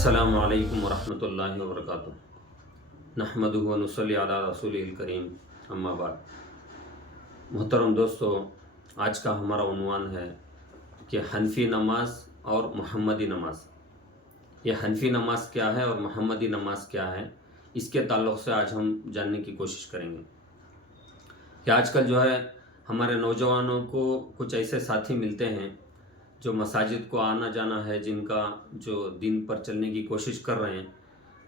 السلام علیکم ورحمۃ اللہ وبرکاتہ۔ نحمدہ و نصلی علی رسولہ الکریم، اما بعد۔ محترم دوستو، آج کا ہمارا عنوان ہے کہ حنفی نماز اور محمدی نماز۔ یہ حنفی نماز کیا ہے اور محمدی نماز کیا ہے، اس کے تعلق سے آج ہم جاننے کی کوشش کریں گے کہ آج کل جو ہے ہمارے نوجوانوں کو کچھ ایسے ساتھی ملتے ہیں جو مساجد کو آنا جانا ہے، جن کا جو دین پر چلنے کی کوشش کر رہے ہیں،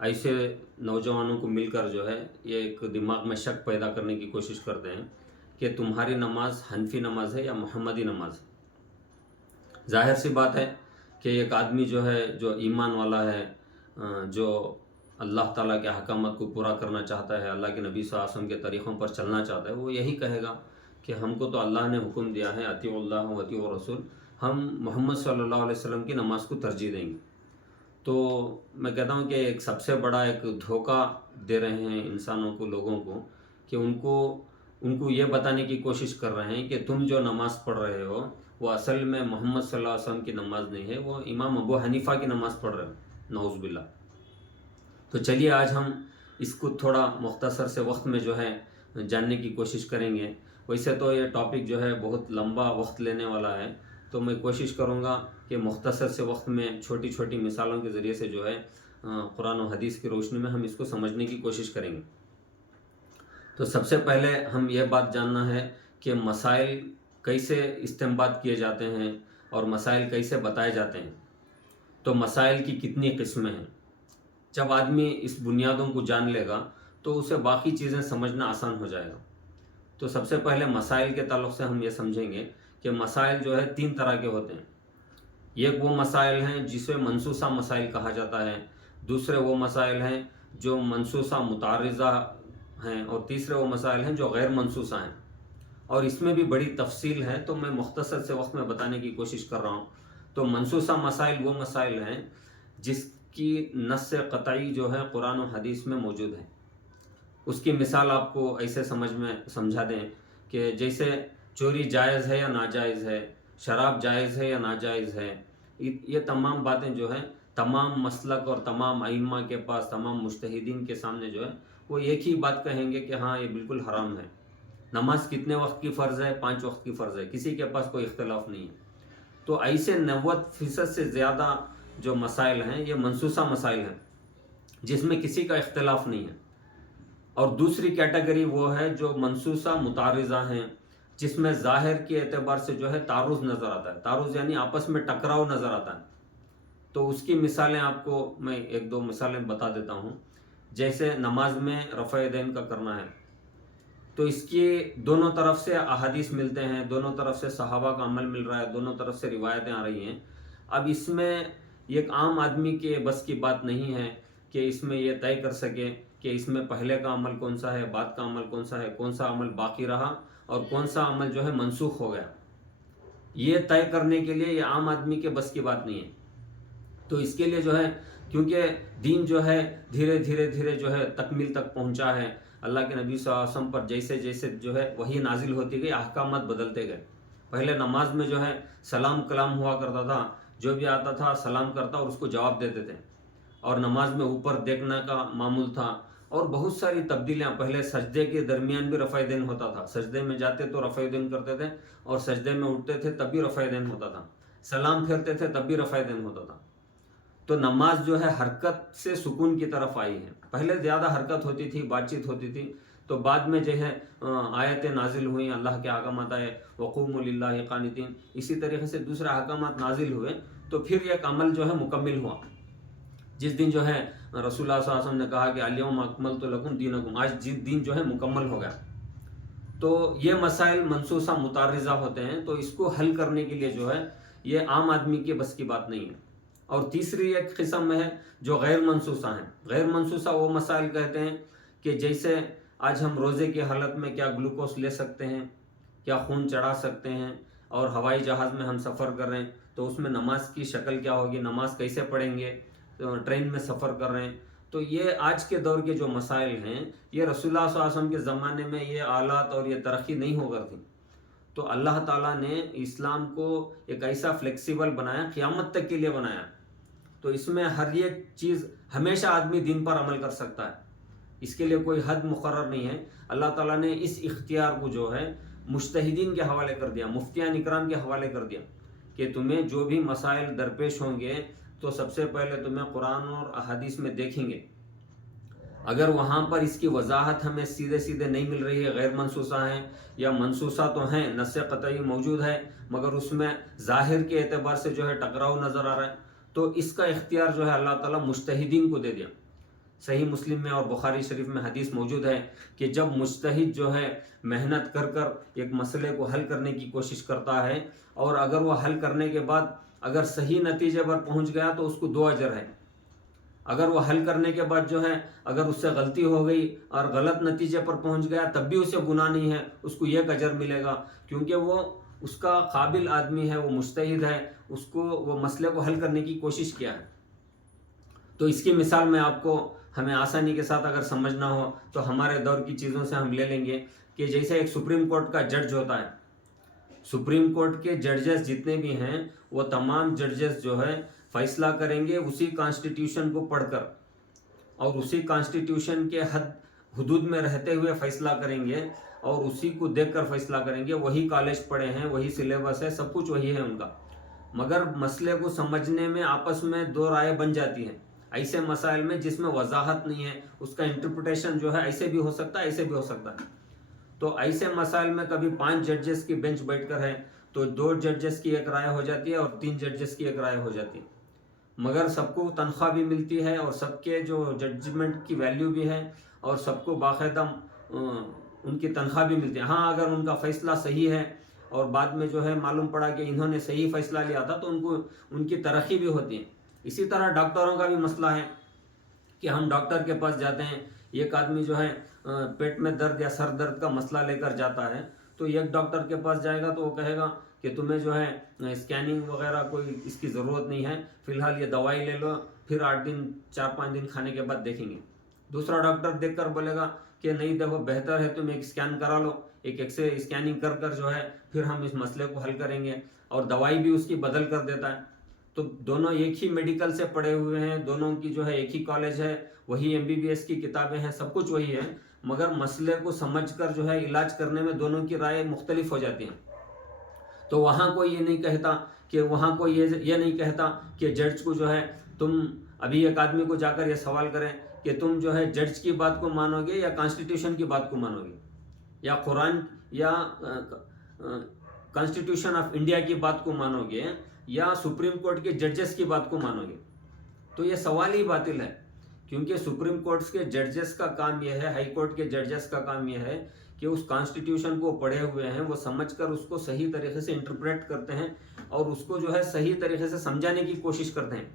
ایسے نوجوانوں کو مل کر جو ہے یہ ایک دماغ میں شک پیدا کرنے کی کوشش کرتے ہیں کہ تمہاری نماز حنفی نماز ہے یا محمدی نماز ہے۔ ظاہر سی بات ہے کہ ایک آدمی جو ہے، جو ایمان والا ہے، جو اللہ تعالیٰ کے احکامات کو پورا کرنا چاہتا ہے، اللہ کے نبی صلی اللہ علیہ وسلم کے طریقوں پر چلنا چاہتا ہے، وہ یہی کہے گا کہ ہم کو تو اللہ نے حکم دیا ہے اطیعوا اللہ و اطیعوا الرسول، ہم محمد صلی اللہ علیہ وسلم کی نماز کو ترجیح دیں گے۔ تو میں کہتا ہوں کہ ایک سب سے بڑا ایک دھوکہ دے رہے ہیں انسانوں کو، لوگوں کو، کہ ان کو یہ بتانے کی کوشش کر رہے ہیں کہ تم جو نماز پڑھ رہے ہو وہ اصل میں محمد صلی اللہ علیہ وسلم کی نماز نہیں ہے، وہ امام ابو حنیفہ کی نماز پڑھ رہے ہو، نعوذ باللہ۔ تو چلیے آج ہم اس کو تھوڑا مختصر سے وقت میں جو ہے جاننے کی کوشش کریں گے۔ ویسے تو یہ ٹاپک جو ہے بہت لمبا وقت لینے والا ہے، تو میں کوشش کروں گا کہ مختصر سے وقت میں چھوٹی چھوٹی مثالوں کے ذریعے سے جو ہے قرآن و حدیث کی روشنی میں ہم اس کو سمجھنے کی کوشش کریں گے۔ تو سب سے پہلے ہم یہ بات جاننا ہے کہ مسائل کیسے استنباط کیے جاتے ہیں اور مسائل کیسے بتائے جاتے ہیں۔ تو مسائل کی کتنی قسمیں ہیں؟ جب آدمی اس بنیادوں کو جان لے گا تو اسے باقی چیزیں سمجھنا آسان ہو جائے گا۔ تو سب سے پہلے مسائل کے تعلق سے ہم یہ سمجھیں گے کہ مسائل جو ہے 3 طرح کے ہوتے ہیں۔ ایک وہ مسائل ہیں جسے منصوصہ مسائل کہا جاتا ہے، دوسرے وہ مسائل ہیں جو منصوصہ متعارضہ ہیں، اور تیسرے وہ مسائل ہیں جو غیر منصوصہ ہیں، اور اس میں بھی بڑی تفصیل ہے، تو میں مختصر سے وقت میں بتانے کی کوشش کر رہا ہوں۔ تو منصوصہ مسائل وہ مسائل ہیں جس کی نص قطعی جو ہے قرآن و حدیث میں موجود ہے۔ اس کی مثال آپ کو ایسے سمجھا دیں کہ جیسے چوری جائز ہے یا ناجائز ہے، شراب جائز ہے یا ناجائز ہے، یہ تمام باتیں جو ہیں تمام مسلک اور تمام ائمہ کے پاس، تمام مجتہدین کے سامنے جو ہے وہ ایک ہی بات کہیں گے کہ ہاں یہ بالکل حرام ہے۔ نماز کتنے وقت کی فرض ہے؟ 5 وقت کی فرض ہے، کسی کے پاس کوئی اختلاف نہیں ہے۔ تو ایسے 90% سے زیادہ جو مسائل ہیں یہ منصوصہ مسائل ہیں جس میں کسی کا اختلاف نہیں ہے۔ اور دوسری کیٹیگری وہ ہے جو منصوصہ متعارضہ ہیں، جس میں ظاہر کے اعتبار سے جو ہے تعارض نظر آتا ہے، تعارض یعنی آپس میں ٹکراؤ نظر آتا ہے۔ تو اس کی مثالیں آپ کو میں 1-2 مثالیں بتا دیتا ہوں۔ جیسے نماز میں رفع یدین کا کرنا ہے، تو اس کی دونوں طرف سے احادیث ملتے ہیں، دونوں طرف سے صحابہ کا عمل مل رہا ہے، دونوں طرف سے روایتیں آ رہی ہیں۔ اب اس میں ایک عام آدمی کے بس کی بات نہیں ہے کہ اس میں یہ طے کر سکے کہ اس میں پہلے کا عمل کون سا ہے، بعد کا عمل کون سا ہے، کون سا عمل باقی رہا اور کون سا عمل جو ہے منسوخ ہو گیا۔ یہ طے کرنے کے لیے یہ عام آدمی کے بس کی بات نہیں ہے۔ تو اس کے لیے جو ہے، کیونکہ دین جو ہے دھیرے دھیرے جو ہے تکمیل تک پہنچا ہے، اللہ کے نبی صلی اللہ علیہ وسلم پر جیسے جیسے جو ہے وحی نازل ہوتی گئی، احکامات بدلتے گئے۔ پہلے نماز میں جو ہے سلام کلام ہوا کرتا تھا، جو بھی آتا تھا سلام کرتا اور اس کو جواب دیتے تھے، اور نماز میں اوپر دیکھنے کا معمول تھا، اور بہت ساری تبدیلیاں۔ پہلے سجدے کے درمیان بھی رفع یدین ہوتا تھا، سجدے میں جاتے تو رفع یدین کرتے تھے، اور سجدے میں اٹھتے تھے تب بھی رفع یدین ہوتا تھا، سلام پھیرتے تھے تب بھی رفع یدین ہوتا تھا۔ تو نماز جو ہے حرکت سے سکون کی طرف آئی ہے۔ پہلے زیادہ حرکت ہوتی تھی، بات چیت ہوتی تھی، تو بعد میں جو ہے آیتیں نازل ہوئیں، اللہ کے احکامات آئے، وقوموا للہ قانتین، اسی طریقے سے دوسرے احکامات نازل ہوئے، تو پھر ایک عمل جو ہے مکمل ہوا۔ جس دن جو ہے رسول اللہ صلی اللہ علیہ وسلم نے کہا کہ الیوم اکملت لکم دینکم، آج دین جو ہے مکمل ہو گیا۔ تو یہ مسائل منصوصہ متعارضہ ہوتے ہیں، تو اس کو حل کرنے کے لیے جو ہے یہ عام آدمی کے بس کی بات نہیں ہے۔ اور تیسری ایک قسم ہے جو غیر منصوصہ ہیں۔ غیر منصوصہ وہ مسائل کہتے ہیں کہ جیسے آج ہم روزے کی حالت میں کیا گلوکوز لے سکتے ہیں، کیا خون چڑھا سکتے ہیں، اور ہوائی جہاز میں ہم سفر کر رہے ہیں تو اس میں نماز کی شکل کیا ہوگی، نماز کیسے پڑھیں گے، ٹرین میں سفر کر رہے ہیں۔ تو یہ آج کے دور کے جو مسائل ہیں، یہ رسول اللہ صلی اللہ علیہ وسلم کے زمانے میں یہ آلات اور یہ ترقی نہیں ہو کر تھی۔ تو اللہ تعالیٰ نے اسلام کو ایک ایسا فلیکسیبل بنایا، قیامت تک کے لیے بنایا، تو اس میں ہر ایک چیز ہمیشہ آدمی دین پر عمل کر سکتا ہے، اس کے لیے کوئی حد مقرر نہیں ہے۔ اللہ تعالیٰ نے اس اختیار کو جو ہے مجتہدین کے حوالے کر دیا، مفتیان اکرام کے حوالے کر دیا کہ تمہیں جو بھی مسائل درپیش ہوں گے تو سب سے پہلے تمہیں قرآن اور احادیث میں دیکھیں گے، اگر وہاں پر اس کی وضاحت ہمیں سیدھے سیدھے نہیں مل رہی ہے، غیر منصوصہ ہیں یا منصوصہ تو ہیں، نص قطعی موجود ہے مگر اس میں ظاہر کے اعتبار سے جو ہے ٹکراؤ نظر آ رہا ہے، تو اس کا اختیار جو ہے اللہ تعالیٰ مجتہدین کو دے دیا۔ صحیح مسلم میں اور بخاری شریف میں حدیث موجود ہے کہ جب مجتہد جو ہے محنت کر کر ایک مسئلے کو حل کرنے کی کوشش کرتا ہے اور اگر وہ حل کرنے کے بعد اگر صحیح نتیجے پر پہنچ گیا تو اس کو 2 اجر ہے، اگر وہ حل کرنے کے بعد جو ہے اگر اس سے غلطی ہو گئی اور غلط نتیجے پر پہنچ گیا تب بھی اسے گناہ نہیں ہے، اس کو 1 اجر ملے گا، کیونکہ وہ اس کا قابل آدمی ہے، وہ مجتہد ہے، اس کو وہ مسئلے کو حل کرنے کی کوشش کیا ہے۔ تو اس کی مثال میں آپ کو ہمیں آسانی کے ساتھ اگر سمجھنا ہو تو ہمارے دور کی چیزوں سے ہم لے لیں گے کہ جیسے ایک سپریم کورٹ کا جج ہوتا ہے، سپریم کورٹ کے ججز جتنے بھی ہیں وہ تمام ججز جو ہے فیصلہ کریں گے اسی کانسٹیٹیوشن کو پڑھ کر اور اسی کانسٹیٹیوشن کے حدود میں رہتے ہوئے فیصلہ کریں گے اور اسی کو دیکھ کر فیصلہ کریں گے، وہی کالج پڑھے ہیں، وہی سلیبس ہے، سب کچھ وہی ہے ان کا، مگر مسئلے کو سمجھنے میں آپس میں 2 رائے بن جاتی ہیں ایسے مسائل میں جس میں وضاحت نہیں ہے، اس کا انٹرپریٹیشن جو ہے ایسے بھی ہو سکتا ہے، ایسے بھی ہو سکتا ہے۔ تو ایسے مسائل میں کبھی 5 ججز کی بینچ بیٹھ کر ہے تو 2 ججز کی ایک رائے ہو جاتی ہے اور 3 ججز کی ایک رائے ہو جاتی ہے، مگر سب کو تنخواہ بھی ملتی ہے اور سب کے جو ججمنٹ کی ویلیو بھی ہے اور سب کو باقاعدہ ان کی تنخواہ بھی ملتی ہے۔ ہاں اگر ان کا فیصلہ صحیح ہے اور بعد میں جو ہے معلوم پڑا کہ انہوں نے صحیح فیصلہ لیا تھا تو ان کی ترقی بھی ہوتی ہے۔ اسی طرح ڈاکٹروں کا بھی مسئلہ ہے کہ ہم ڈاکٹر کے پاس جاتے ہیں، ایک آدمی جو ہے پیٹ میں درد یا سر درد کا مسئلہ لے کر جاتا ہے تو ایک ڈاکٹر کے پاس جائے گا تو وہ کہے گا کہ تمہیں جو ہے اسکیننگ وغیرہ کوئی اس کی ضرورت نہیں ہے، فی الحال یہ دوائی لے لو، پھر 8 دن 4-5 دن کھانے کے بعد دیکھیں گے۔ دوسرا ڈاکٹر دیکھ کر بولے گا کہ نہیں دیکھو بہتر ہے تم ایک اسکین کرا لو، ایک ایکس رے اسکیننگ کر کر جو ہے پھر ہم اس مسئلے کو حل کریں گے، اور دوائی بھی اس کی بدل کر دیتا ہے۔ تو دونوں ایک ہی میڈیکل سے پڑھے ہوئے ہیں، دونوں کی جو ہے ایک ہی کالج ہے، وہی MBBS کی کتابیں ہیں، سب کچھ وہی ہے، مگر مسئلے کو سمجھ کر جو ہے علاج کرنے میں دونوں کی رائے مختلف ہو جاتی ہیں۔ تو وہاں کوئی یہ نہیں کہتا کہ جج کو جو ہے تم ابھی ایک آدمی کو جا کر یہ سوال کریں کہ تم جو ہے جج کی بات کو مانو گے یا کانسٹیٹیوشن کی بات کو مانو گے، یا قرآن یا کانسٹیٹیوشن آف انڈیا کی بات کو مانو گے یا سپریم کورٹ کے ججز کی بات کو مانو گے، تو یہ سوال ہی باطل ہے، کیونکہ سپریم کورٹس کے ججز کا کام یہ ہے، ہائی کورٹ کے ججز کا کام یہ ہے کہ اس کانسٹیٹیوشن کو پڑھے ہوئے ہیں، وہ سمجھ کر اس کو صحیح طریقے سے انٹرپریٹ کرتے ہیں اور اس کو جو ہے صحیح طریقے سے سمجھانے کی کوشش کرتے ہیں۔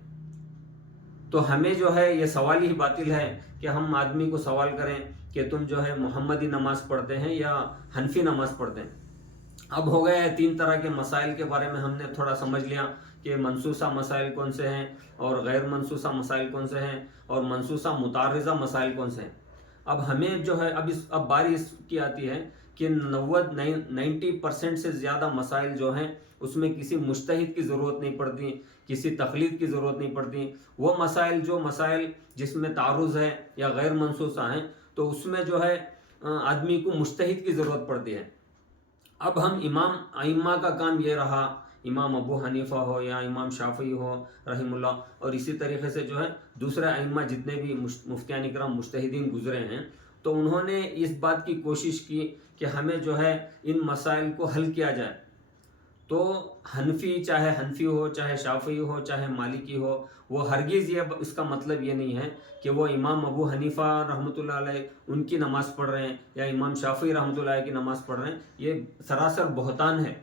تو ہمیں جو ہے یہ سوال ہی باطل ہے کہ ہم آدمی کو سوال کریں کہ تم جو ہے محمدی نماز پڑھتے ہیں یا حنفی نماز پڑھتے ہیں۔ اب ہو گئے 3 طرح کے مسائل کے بارے میں ہم نے تھوڑا سمجھ لیا کہ منصوصہ مسائل کون سے ہیں اور غیر منصوصہ مسائل کون سے ہیں اور منصوصہ متعارضہ مسائل کون سے ہیں۔ اب ہمیں جو ہے اب باری اس کی آتی ہے کہ 90% سے زیادہ مسائل جو ہیں اس میں کسی مجتہد کی ضرورت نہیں پڑتی، کسی تقلید کی ضرورت نہیں پڑتی۔ وہ مسائل جس میں تعارض ہے یا غیر منصوصہ ہیں تو اس میں جو ہے آدمی کو مجتہد کی ضرورت پڑتی ہے۔ اب ہم ائمہ کا کام یہ رہا، امام ابو حنیفہ ہو یا امام شافعی ہو رحم اللہ، اور اسی طریقے سے جو ہے دوسرے ائمہ جتنے بھی مفتیان اکرام مجتہدین گزرے ہیں، تو انہوں نے اس بات کی کوشش کی کہ ہمیں جو ہے ان مسائل کو حل کیا جائے۔ تو حنفی چاہے حنفی ہو، چاہے شافعی ہو، چاہے مالکی ہو، وہ ہرگز اس کا مطلب یہ نہیں ہے کہ وہ امام ابو حنیفہ رحمۃ اللہ علیہ ان کی نماز پڑھ رہے ہیں یا امام شافعی رحمۃ اللہ علیہ کی نماز پڑھ رہے ہیں، یہ سراسر بہتان ہے۔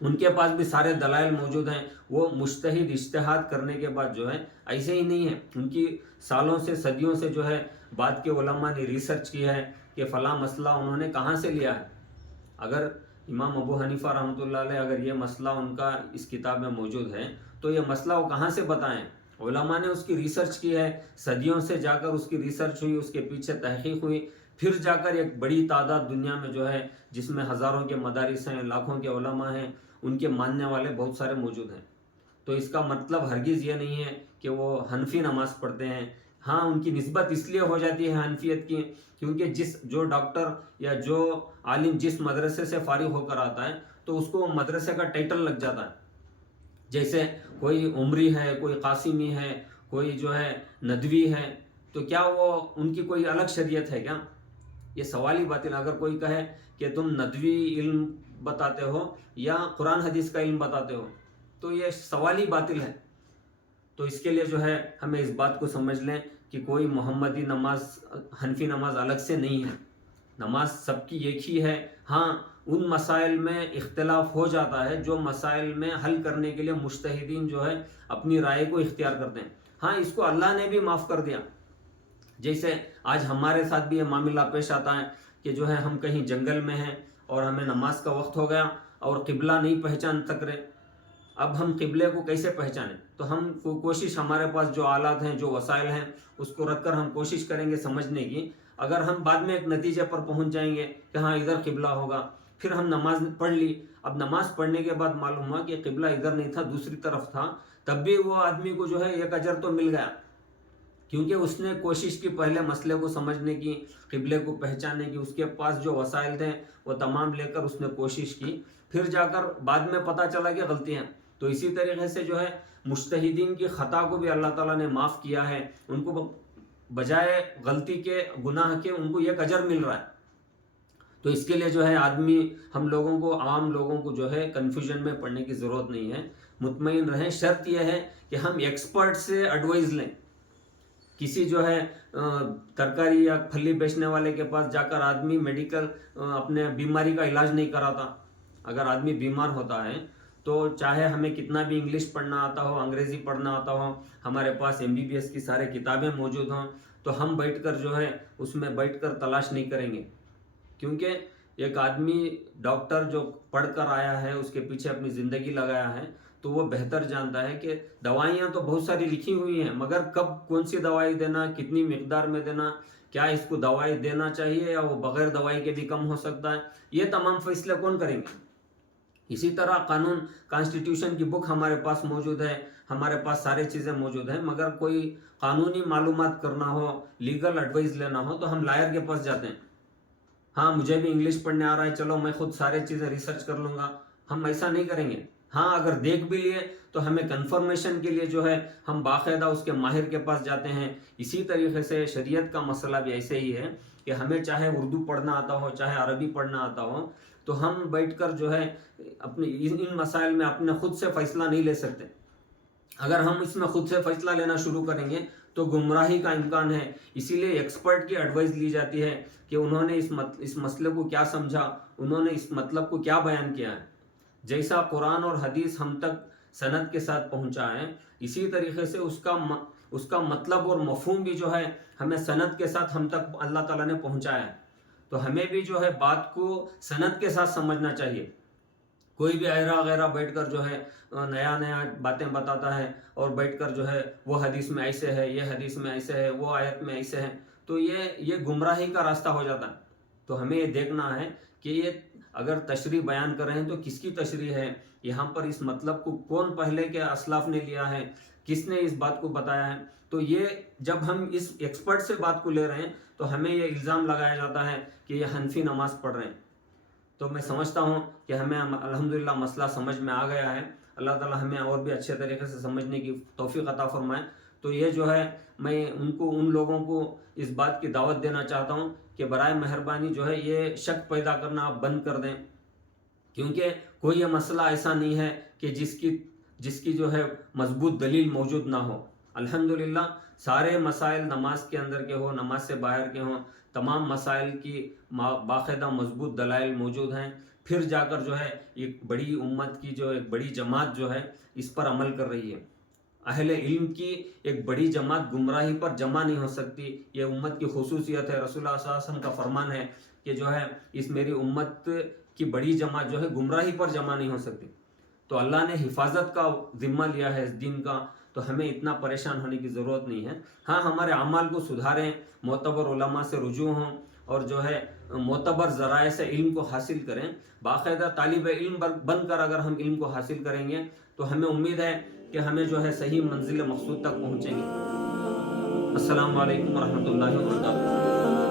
ان کے پاس بھی سارے دلائل موجود ہیں، وہ مجتہد اجتہاد کرنے کے بعد جو ہے ایسے ہی نہیں ہے، ان کی سالوں سے صدیوں سے جو ہے بعد کے علماء نے ریسرچ کی ہے کہ فلاں مسئلہ انہوں نے کہاں سے لیا ہے۔ اگر امام ابو حنیفہ رحمۃ اللہ علیہ اگر یہ مسئلہ ان کا اس کتاب میں موجود ہے تو یہ مسئلہ وہ کہاں سے بتائیں؟ علماء نے اس کی ریسرچ کی ہے، صدیوں سے جا کر اس کی ریسرچ ہوئی، اس کے پیچھے تحقیق ہوئی، پھر جا کر ایک بڑی تعداد دنیا میں جو ہے جس میں ہزاروں کے مدارس ہیں، لاکھوں کے علماء ہیں، ان کے ماننے والے بہت سارے موجود ہیں۔ تو اس کا مطلب ہرگز یہ نہیں ہے کہ وہ حنفی نماز پڑھتے ہیں. ہاں ان کی نسبت اس لیے ہو جاتی ہے حنفیت کی کیونکہ جو ڈاکٹر یا جو عالم جس مدرسے سے فارغ ہو کر آتا ہے تو اس کو مدرسے کا ٹائٹل لگ جاتا ہے. جیسے کوئی عمری ہے، کوئی قاسمی ہے، کوئی جو ہے ندوی ہے، تو کیا وہ ان کی کوئی الگ شریعت ہے کیا؟ یہ سوالی باطل. اگر کوئی کہے کہ تم ندوی علم بتاتے ہو یا قرآن حدیث کا علم بتاتے ہو تو یہ سوالی باطل ہے. تو اس کے لیے جو ہے ہمیں اس بات کو سمجھ لیں کہ کوئی محمدی نماز، حنفی نماز الگ سے نہیں ہے. نماز سب کی ایک ہی ہے. ہاں ان مسائل میں اختلاف ہو جاتا ہے جو مسائل میں حل کرنے کے لیے مجتہدین جو ہے اپنی رائے کو اختیار کرتے ہیں. ہاں اس کو اللہ نے بھی معاف کر دیا. جیسے آج ہمارے ساتھ بھی یہ معاملہ پیش آتا ہے کہ جو ہے ہم کہیں جنگل میں ہیں اور ہمیں نماز کا وقت ہو گیا اور قبلہ نہیں پہچان تک رہے. اب ہم قبلے کو کیسے پہچانیں؟ تو ہم کوشش، ہمارے پاس جو آلات ہیں، جو وسائل ہیں، اس کو رکھ کر ہم کوشش کریں گے سمجھنے کی. اگر ہم بعد میں ایک نتیجے پر پہنچ جائیں گے کہ ہاں ادھر قبلہ ہوگا، پھر ہم نماز پڑھ لی. اب نماز پڑھنے کے بعد معلوم ہوا کہ قبلہ ادھر نہیں تھا، دوسری طرف تھا، تب بھی وہ آدمی کو جو ہے ایک اجر تو مل گیا کیونکہ اس نے کوشش کی پہلے مسئلے کو سمجھنے کی، قبلے کو پہچاننے کی. اس کے پاس جو وسائل تھے وہ تمام لے کر اس نے کوشش کی، پھر جا کر بعد میں پتہ چلا کہ غلطیاں. تو اسی طریقے سے جو ہے مجتہدین کی خطا کو بھی اللہ تعالیٰ نے معاف کیا ہے. ان کو بجائے غلطی کے، گناہ کے، ان کو ایک اجر مل رہا ہے. تو اس کے لیے جو ہے آدمی، ہم لوگوں کو، عام لوگوں کو جو ہے کنفیوژن میں پڑنے کی ضرورت نہیں ہے. مطمئن رہیں. شرط یہ ہے کہ ہم ایکسپرٹ سے ایڈوائز لیں. کسی جو ہے ترکاری یا پھلی بیچنے والے کے پاس جا کر آدمی میڈیکل اپنے بیماری کا علاج نہیں کراتا. اگر آدمی بیمار ہوتا ہے تو چاہے ہمیں کتنا بھی انگلش پڑھنا آتا ہو، انگریزی پڑھنا آتا ہو، ہمارے پاس MBBS کی سارے کتابیں موجود ہوں، تو ہم بیٹھ کر جو ہے اس میں بیٹھ کر تلاش نہیں کریں گے. کیونکہ ایک آدمی ڈاکٹر جو پڑھ کر آیا ہے، اس کے پیچھے اپنی زندگی لگایا ہے، تو وہ بہتر جانتا ہے کہ دوائیاں تو بہت ساری لکھی ہوئی ہیں، مگر کب کون سی دوائی دینا، کتنی مقدار میں دینا، کیا اس کو دوائی دینا چاہیے یا وہ بغیر دوائی کے بھی کم ہو سکتا ہے، یہ تمام فیصلے کون کریں گے؟ اسی طرح قانون، کانسٹیٹیوشن کی بک ہمارے پاس موجود ہے، ہمارے پاس ساری چیزیں موجود ہیں، مگر کوئی قانونی معلومات کرنا ہو، لیگل ایڈوائز لینا ہو تو ہم لائر کے پاس جاتے ہیں. ہاں مجھے بھی انگلش پڑھنے آ رہا ہے، چلو میں خود سارے چیزیں ریسرچ کر لوں گا. ہم ایسا نہیں کریں گے. ہاں اگر دیکھ بھی لیے تو ہمیں کنفرمیشن کے لیے جو ہے ہم باقاعدہ اس کے ماہر کے پاس جاتے ہیں. اسی طریقے سے شریعت کا مسئلہ بھی ایسے ہی ہے کہ ہمیں چاہے اردو پڑھنا آتا ہو، چاہے عربی پڑھنا آتا ہو، تو ہم بیٹھ کر جو ہے اپنی ان مسائل میں اپنے خود سے فیصلہ نہیں لے سکتے. اگر ہم اس میں خود سے فیصلہ لینا شروع کریں گے تو گمراہی کا امکان ہے. اسی لیے ایکسپرٹ کی ایڈوائز لی جاتی ہے کہ انہوں نے اس مسئلے کو کیا سمجھا، انہوں نے اس مطلب کو کیا بیان کیا ہے. جیسا قرآن اور حدیث ہم تک سند کے ساتھ پہنچا ہے، اسی طریقے سے اس کا مطلب اور مفہوم بھی جو ہے ہمیں سند کے ساتھ ہم تک اللہ تعالیٰ نے پہنچایا ہے. تو ہمیں بھی جو ہے بات کو سند کے ساتھ سمجھنا چاہیے. کوئی بھی ایرا غیرہ بیٹھ کر جو ہے نیا باتیں بتاتا ہے اور بیٹھ کر جو ہے وہ حدیث میں ایسے ہے، یہ حدیث میں ایسے ہے، وہ آیت میں ایسے ہے، تو یہ گمراہی کا راستہ ہو جاتا ہے. تو ہمیں یہ دیکھنا ہے کہ یہ اگر تشریح بیان کر رہے ہیں تو کس کی تشریح ہے، یہاں پر اس مطلب کو کون پہلے کے اسلاف نے لیا ہے، کس نے اس بات کو بتایا ہے. تو یہ جب ہم اس ایکسپرٹ سے بات کو لے رہے ہیں تو ہمیں یہ الزام لگایا جاتا ہے کہ یہ حنفی نماز پڑھ رہے ہیں. تو میں سمجھتا ہوں کہ ہمیں الحمدللہ مسئلہ سمجھ میں آ گیا ہے. اللہ تعالیٰ ہمیں اور بھی اچھے طریقے سے سمجھنے کی توفیق عطا فرمائے. تو یہ جو ہے میں ان لوگوں کو اس بات کی دعوت دینا چاہتا ہوں کہ برائے مہربانی جو ہے یہ شک پیدا کرنا آپ بند کر دیں، کیونکہ کوئی یہ مسئلہ ایسا نہیں ہے کہ جس کی جو ہے مضبوط دلیل موجود نہ ہو. الحمدللہ سارے مسائل نماز کے اندر کے ہوں، نماز سے باہر کے ہوں، تمام مسائل کی باقاعدہ مضبوط دلائل موجود ہیں. پھر جا کر جو ہے ایک بڑی امت کی جو ایک بڑی جماعت جو ہے اس پر عمل کر رہی ہے. اہل علم کی ایک بڑی جماعت گمراہی پر جمع نہیں ہو سکتی. یہ امت کی خصوصیت ہے. رسول اللہ صلی اللہ علیہ وسلم کا فرمان ہے کہ جو ہے اس میری امت کی بڑی جماعت جو ہے گمراہی پر جمع نہیں ہو سکتی. تو اللہ نے حفاظت کا ذمہ لیا ہے اس دین کا، تو ہمیں اتنا پریشان ہونے کی ضرورت نہیں ہے. ہاں ہمارے اعمال کو سدھاریں، معتبر علماء سے رجوع ہوں اور جو ہے معتبر ذرائع سے علم کو حاصل کریں. باقاعدہ طالب علم بن کر اگر ہم علم کو حاصل کریں گے تو ہمیں امید ہے کہ ہمیں جو ہے صحیح منزل مقصود تک پہنچیں گے۔ السلام علیکم ورحمۃ اللہ وبرکاتہ۔